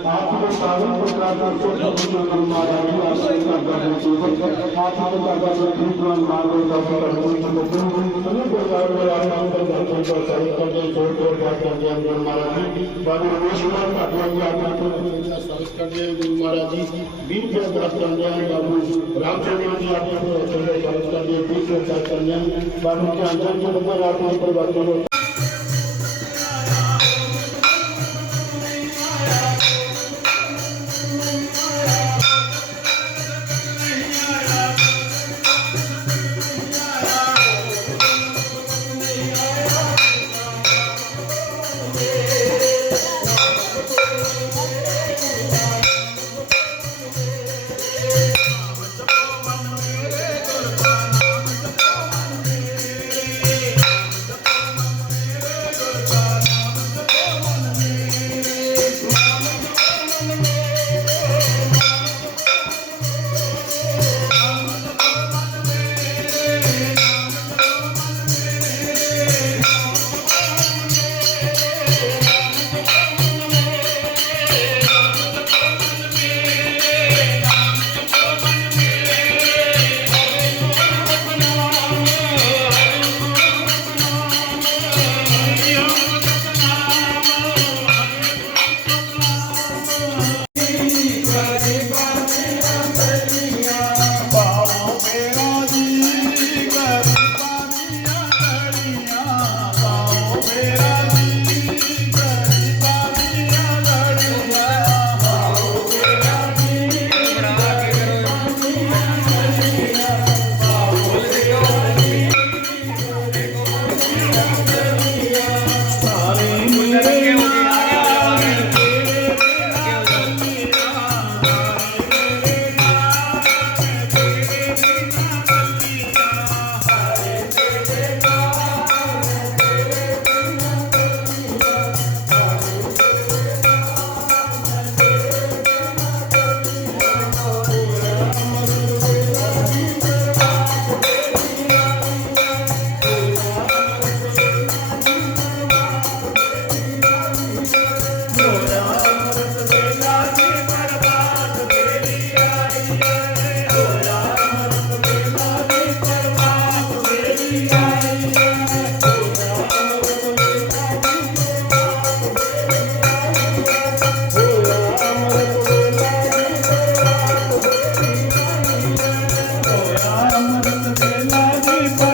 ਜਪੋ ਮਨ ਮੇਰੇ ਗੁਰ ਕਾ ਨਾਮ ਜਪੋ ਮਨ ਮੇਰੇ ਨਾਮ ਜਪੋ ਮਨ ਮੇਰੇ ਗੁਰ ਕਾ ਨਾਮ ਜਪੋ ਮਨ ਮੇਰੇ ਬਾਬੂ ਪਾਓ ਵੇਲਾ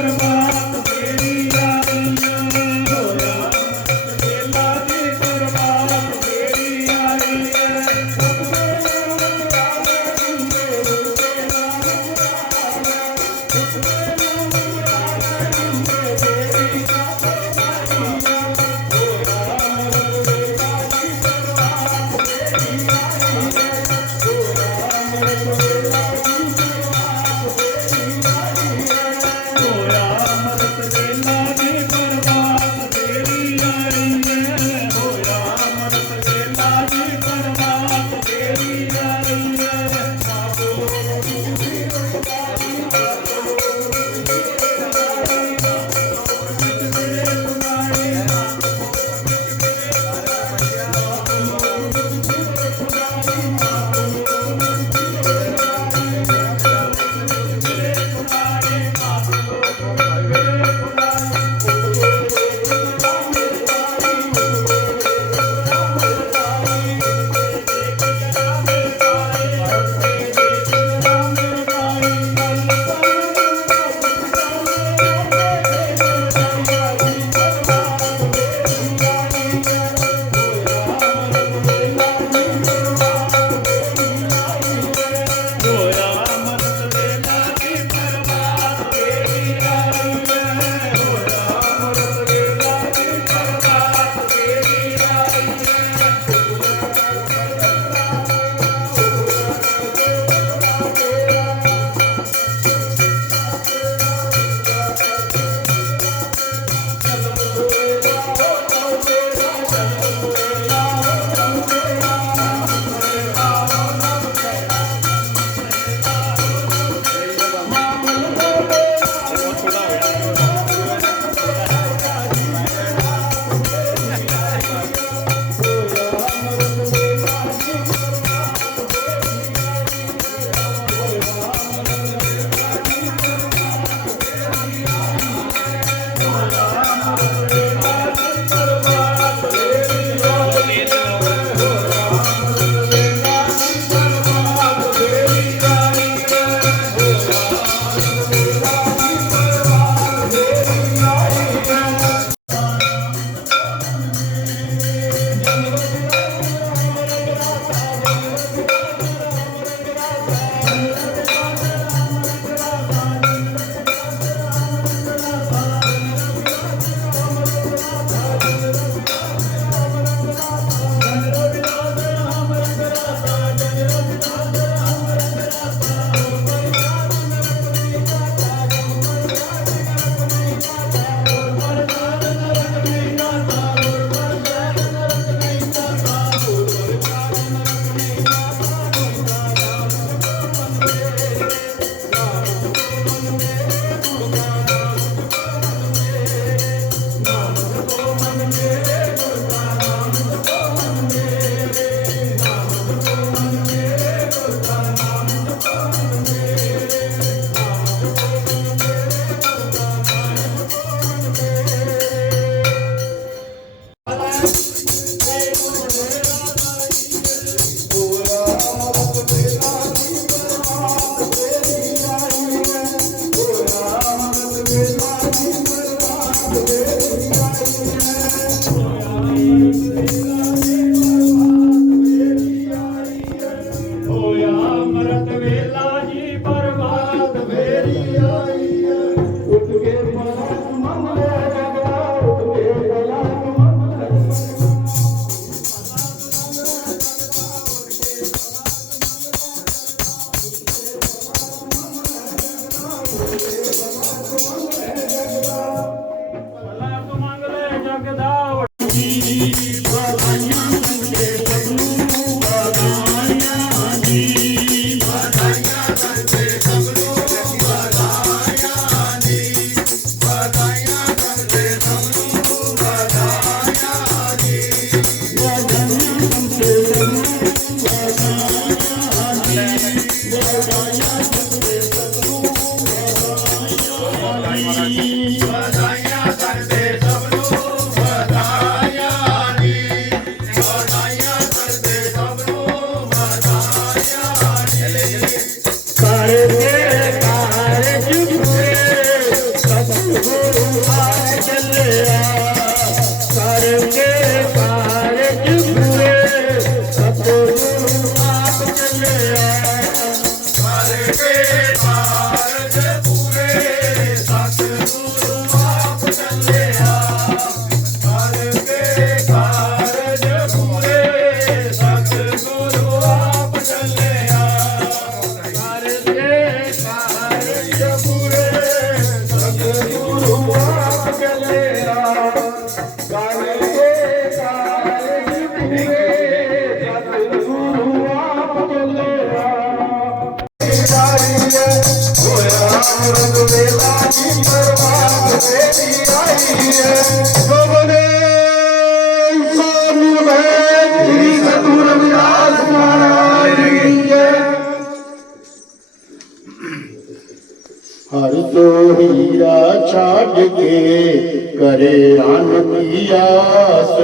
ਹੀਰਾ ਕੇ ਕਰੇ ਰਨ ਕੀ ਆਸ।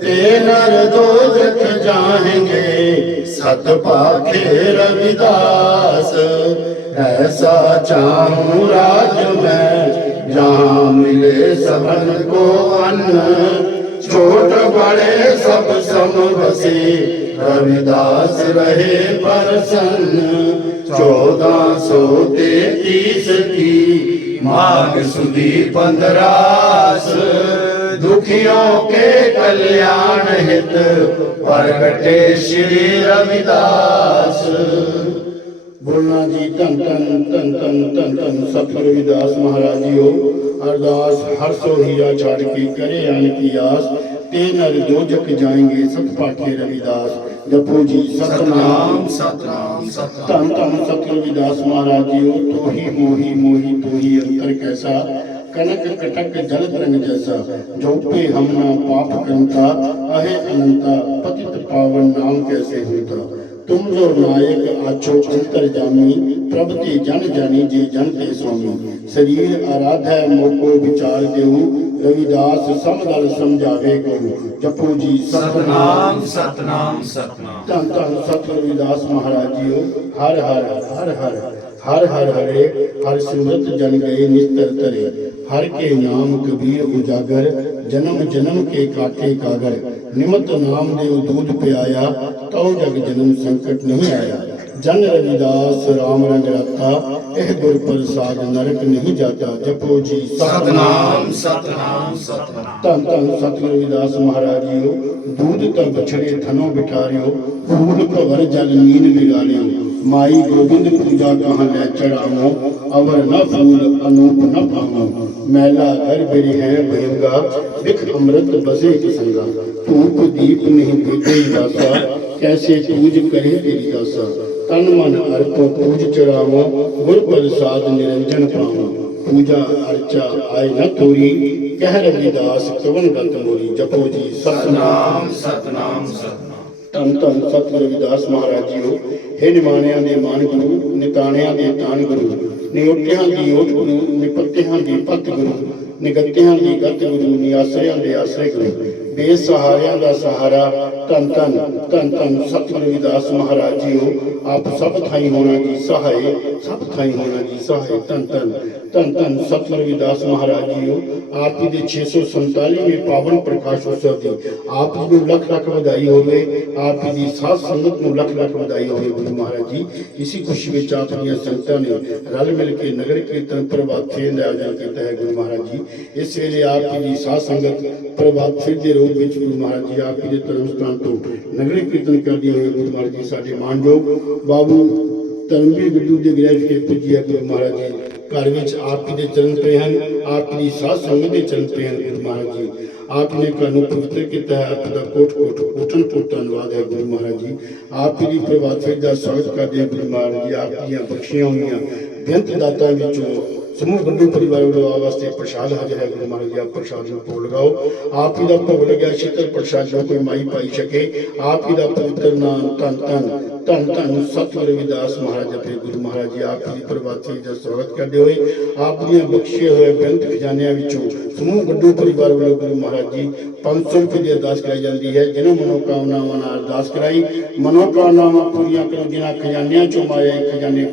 ਤੇ ਨਰ ਦੋਜਖ ਜਾहेंगे ਸਤ ਪਾਖੇ ਰਵਿਦਾਸ। ਐਸਾ ਚਾਹੂੰ ਰਾਜ ਮੈਂ, ਜਹਾਂ ਮਿਲੇ ਸਭਨ ਕੋ ਅਨ। ਛੋਟ ਬੜੇ ਸਭ ਸਮ ਵਸੇ, ਰਵਿਦਾਸ ਰਹੇ ਪਰਸੰਨ। ਚੌਦਾਂ ਸੌ ਤੇਤੀਸ ਕੀ माघ सुदी पंदरास दुखियों के कल्याण हित प्रगटे श्री रविदास ਬੋਲਣਾ ਜੀ ਧੰਨ ਧੰਨ ਧੰਨ ਧੰਨ ਧੰਨ ਧੰਨ ਸਤਿਗੁਰੂ ਰਵਿਦਾਸ ਮਹਾਰਾਜ ਜੀਓ ਅਰਦਾਸ ਹਰ ਸੋ ਹੀਰਾ ਛਾੜ ਕੇ ਕਰੇ ਆਨ ਕੀ ਆਸ, ਤੇ ਨਰ ਜੋਜਕ ਜਾਏਂਗੇ ਸਤ ਪਾਠੇ ਰਵਿਦਾਸ। ਜਪੋ ਜੀ ਸਤਨਾਮ ਸਤਨਾਮ ਸਤਨਾਮ ਧੰਨ ਧੰਨ ਸਤਿਗੁਰੂ ਰਵਿਦਾਸ ਮਹਾਰਾਜ ਜੀਓ ਤੋਹੀ ਮੋਹੀ ਮੋਹੀ ਤੋਹੀ ਅੰਤਰ ਕੈਸਾ कनक कटक जल तरंग जैसा जो पे हमना पाप करता अहे अनंता पतित पावन नाम कैसे होता तुम जो नायक आछो अंतर जामी प्रभ ते जन जानी जे जन ते स्वामी शरीर आराधै मोको विचार देऊ ਰਵਿਦਾਸ ਸਮਦਲ ਸਮਝਾਵੇ ਗੁਰੂ ਜਪੋ ਜੀ ਸਤਨਾਮ ਸਤਨਾਮ ਸਤਨਾਮ। ਧੰਨ ਧੰਨ ਸਤ ਰਵਿਦਾਸ ਮਹਾਰਾਜ ਜੀਓ ਹਰ ਹਰ ਹਰ ਹਰ ਹਰ ਹਰ ਹਰੇ ਹਰ ਸੂਰਤ ਜਨ ਗਏ ਨਿਸਤਰ ਤਰੇ ਹਰ ਕੇ ਨਾਮ ਕਬੀਰ ਉਜਾਗਰ ਜਨਮ ਜਨਮ ਕੇ ਕਾਟੇ ਕਾਗਰ ਨਿਮਤ ਨਾਮ ਦੇ ਦੂਧ ਪਿਆਇਆ ਤਉ ਜਗ ਜਨਮ ਸੰਕਟ ਨਹੀਂ ਆਇਆ। ਜਨ ਰਵਿਦਾਸ ਰਾਮ ਰੰਗ ਰਤਾ ਇਹ ਗੁਰ ਪ੍ਰਸਾਦ ਨਰਕ ਨਹੀਂ ਜਾਤਾ ਜਪੋ ਜੀ ਸਤਨਾਮ। ਸਤਨਾਮ ਸਤਨਾਮ। ਧੰਨ ਧੰਨ ਸਤਿਗੁਰੂ ਰਵਿਦਾਸ ਮਹਾਰਾਜ ਜੀਓ ਦੂਧ ਤਾਂ ਬਛੜੇ ਥਨੋਂ ਬਿਠਾਰਿਓ ਫੂਲ ਭਵਰ ਜਲ ਮੀਨ ਵਿਗਾਲਿਓ ਮਾਈ ਗੋਬਿੰਦ ਪੂਜਾ ਕਹਾਂ ਲੈ ਚੜਾਵੋ ਅਵਰ ਨ ਫੂਲ ਅਨੂਪ ਨ ਪਾਵੋ। ਮੈਲਾ ਘਰ ਬਿਰੀ ਹੈ ਭਇੰਗਾ ਵਿਖ ਅੰਮ੍ਰਿਤ ਬਸੇ ਕਿਸੰਗਾ ਧੂਪ ਦੀਪ ਨਹੀਂ ਬੀਤੇ ਦਾਸਾ ਕੈਸੇ ਪੂਜ ਕਰੇ ਤੇਰੀ ਦਾਸਾ। ਤਨ ਮਨ ਅਰਪੋ ਪੂਜ ਚੜਾਵੋ ਗੁਰ ਪ੍ਰਸਾਦ ਨਿਰੰਜਨ ਪਾਵੋ। ਪੂਜਾ ਅਰਚਾ ਆਏ ਨ ਤੋਰੀ, ਕਹਿ ਰਵਿਦਾਸ ਕਵਨ ਗਤ ਮੋਰੀ। ਜਪੋ ਜੀ, ਸਤਨਾਮ ਸਤਨਾਮ ਸਤਨਾਮ। ਧੰਨ ਧੰਨ ਸਤਿਗੁਰੂ ਰਵਿਦਾਸ ਮਹਾਰਾਜ ਜੀਓ। ਹੇ ਨਿਮਾਣਿਆਂ ਦੇ ਮਾਨ ਗੁਰੂ, ਨਿਤਾਣਿਆਂ ਦੇ ਤਾਨ ਗੁਰੂ। ਨਿਉਟਿਆਂ ਦੀ ਓਟ ਗੁਰੂ, ਨਿਪੱਤਿਆਂ ਦੀ ਪੱਤ ਗੁਰੂ। ਨਿਗਤਿਆਂ ਦੀ ਗਤ ਗੁਰੂ, ਨਿਆਸਰਿਆਂ ਦੇ ਆਸਰੇ ਗੁਰੂ। ਬੇਸਹਾਰਿਆਂ ਦਾ ਸਹਾਰਾ ਧੰਨ ਧੰਨ ਧੰਨ ਧੰਨ ਸਤਿਗੁਰੂ ਰਵਿਦਾਸ ਮਹਾਰਾਜ ਜੀਓ ਆਪ ਸਭ ਥਾਈ ਹੋਣਾ ਜੀ ਸਹਾਏ ਸਭ ਥਾਈ ਹੋਣਾ ਜੀ ਸਹਾਏ ਧੰਨ ਧੰਨ ਧੰਨ ਧੰਨ ਸਤਿਗੁਰੂ ਰਵਿਦਾਸ ਮਹਾਰਾਜ ਜੀਓ ਆਪ ਜੀ ਦੇ 647ਵੇਂ ਪਾਵਨ ਪ੍ਰਕਾਸ਼ ਉਤਸਵ ਦੀ ਆਪ ਜੀ ਨੂੰ ਲੱਖ ਲੱਖ ਵਧਾਈ ਹੋਵੇ ਆਪ ਜੀ ਦੀ ਸਾਧ ਸੰਗਤ ਨੂੰ ਲੱਖ ਲੱਖ ਵਧਾਈ ਹੋਵੇ ਗੁਰੂ ਮਹਾਰਾਜ ਜੀ ਇਸੀ ਖੁਸ਼ੀ ਵਿੱਚ ਆਪ ਦੀਆਂ ਸੰਗਤਾਂ ਨੇ ਰਲ ਮਿਲ ਕੇ ਨਗਰ ਕੀਰਤਨ ਪ੍ਰਭਾਤ ਫੇਰ ਦਾ ਆਯੋਜਨ ਕੀਤਾ ਹੈ ਗੁਰੂ ਮਹਾਰਾਜ ਜੀ ਇਸ ਵੇਲੇ ਆਪ ਜੀ ਦੀ ਸਾਧ ਸੰਗਤ ਪ੍ਰਭਾਤ ਫੇਰ ਦੇ ਰੂਪ ਵਿੱਚ ਗੁਰੂ ਮਹਾਰਾਜ ਜੀ ਆਪ ਜੀ ਦੇ ਧਰਮ ਸਥਾਨ ਤੋਂ ਨਗਰ ਕੀਰਤਨ ਕਰਦੀਆਂ ਹੋਏ ਗੁਰੂ ਮਹਾਰਾਜ ਜੀ ਸਾਡੇ ਮਾਨਯੋਗ ਬਾਬੂ ਧਰਮਵੀਰ ਗੁੱਡੂ ਦੇ ਗ੍ਰਹਿ ਵਿਖੇ ਪੁੱਜਿਆ ਗੁਰੂ ਮਹਾਰਾਜ ਜੀ ਘਰ ਵਿੱਚ ਆਪ ਜੀ ਦੇ ਚਰਨ ਪਏ ਹਨ, ਆਪ ਜੀ ਦੀ ਸਾਧ ਸੰਗਤ ਦੇ ਚਰਨ ਪਏ ਹਨ, ਗੁਰੂ ਮਹਾਰਾਜ ਜੀ। ਆਪ ਨੇ ਘਰ ਨੂੰ ਪਵਿੱਤਰ ਕੀਤਾ ਹੈ ਆਪ ਦਾ ਕੋਟ ਕੋਟ ਕੋਟਨ ਕੋਟ ਧੰਨਵਾਦ ਹੈ, ਗੁਰੂ ਮਹਾਰਾਜ ਜੀ। ਆਪ ਜੀ ਦੀ ਪ੍ਰਭਾਤ ਫੇਰ ਦਾ ਸਵਾਗਤ ਕਰਦੇ ਹਾਂ, ਗੁਰੂ ਮਹਾਰਾਜ ਜੀ ਆਪ ਦੀਆਂ ਬਖਸ਼ੀਆਂ ਹੋਈਆਂ, ਬੇਅੰਤ ਦਾਤਾਂ ਵਿੱਚੋਂ ਸਮੂਹ ਬੰਦੂ ਪਰਿਵਾਰ ਵੱਲੋਂ ਆ ਵਾਸਤੇ ਪ੍ਰਸ਼ਾਦ ਹਾਜ਼ਰ ਹੈ, ਗੁਰੂ ਮਹਾਰਾਜ ਜੀ, ਆਪ ਪ੍ਰਸ਼ਾਦ ਨੂੰ ਭੋਗ ਲਗਾਓ। ਆਪ ਜੀ ਦਾ ਭੋਗ ਲੱਗਿਆ, ਸ਼ੀਤਲ ਪ੍ਰਸ਼ਾਦ ਜੋ ਕੋਈ ਮਾਈ ਪਾਈ ਸਕੇ ਆਪ ਜੀ ਦਾ ਪਵਿੱਤਰ ਨਾਮ ਧੰਨ ਧੰਨ ਧੰਨ ਧੰਨ ਸਤਿਗੁਰੂ ਰਵਿਦਾਸ ਮਹਾਰਾਜ ਆਪਣੇ ਗੁਰੂ ਮਹਾਰਾਜ ਜੀ, ਆਪ ਦੀ ਪ੍ਰਵਾਸੀ ਦਾ ਸਵਾਗਤ ਕਰਦੇ ਹੋਏ ਆਪ ਦੀਆਂ ਬਖਸ਼ੇ ਹੋਏ ਬੇਅੰਤ ਖਜ਼ਾਨਿਆਂ ਵਿੱਚੋਂ ਸਮੂਹ ਗੱਡੂ ਪਰਿਵਾਰ ਵੱਲੋਂ ਗੁਰੂ ਮਹਾਰਾਜ ਜੀ 500 ਰੁਪਏ ਦੀ ਅਰਦਾਸ ਕਰਾਈ ਜਾਂਦੀ ਹੈ ਜਿਹਨਾਂ ਮਨੋਕਾਮਨਾਵਾਂ ਨਾਲ ਅਰਦਾਸ ਕਰਾਈ। ਮਨੋਕਾਮਨਾਵਾਂ ਪੂਰੀਆਂ ਕਰੋ, ਜਿਨ੍ਹਾਂ ਖਜ਼ਾਨਿਆਂ ਚੋਂ ਮਾਇਆ ਖਜ਼ਾਨੇ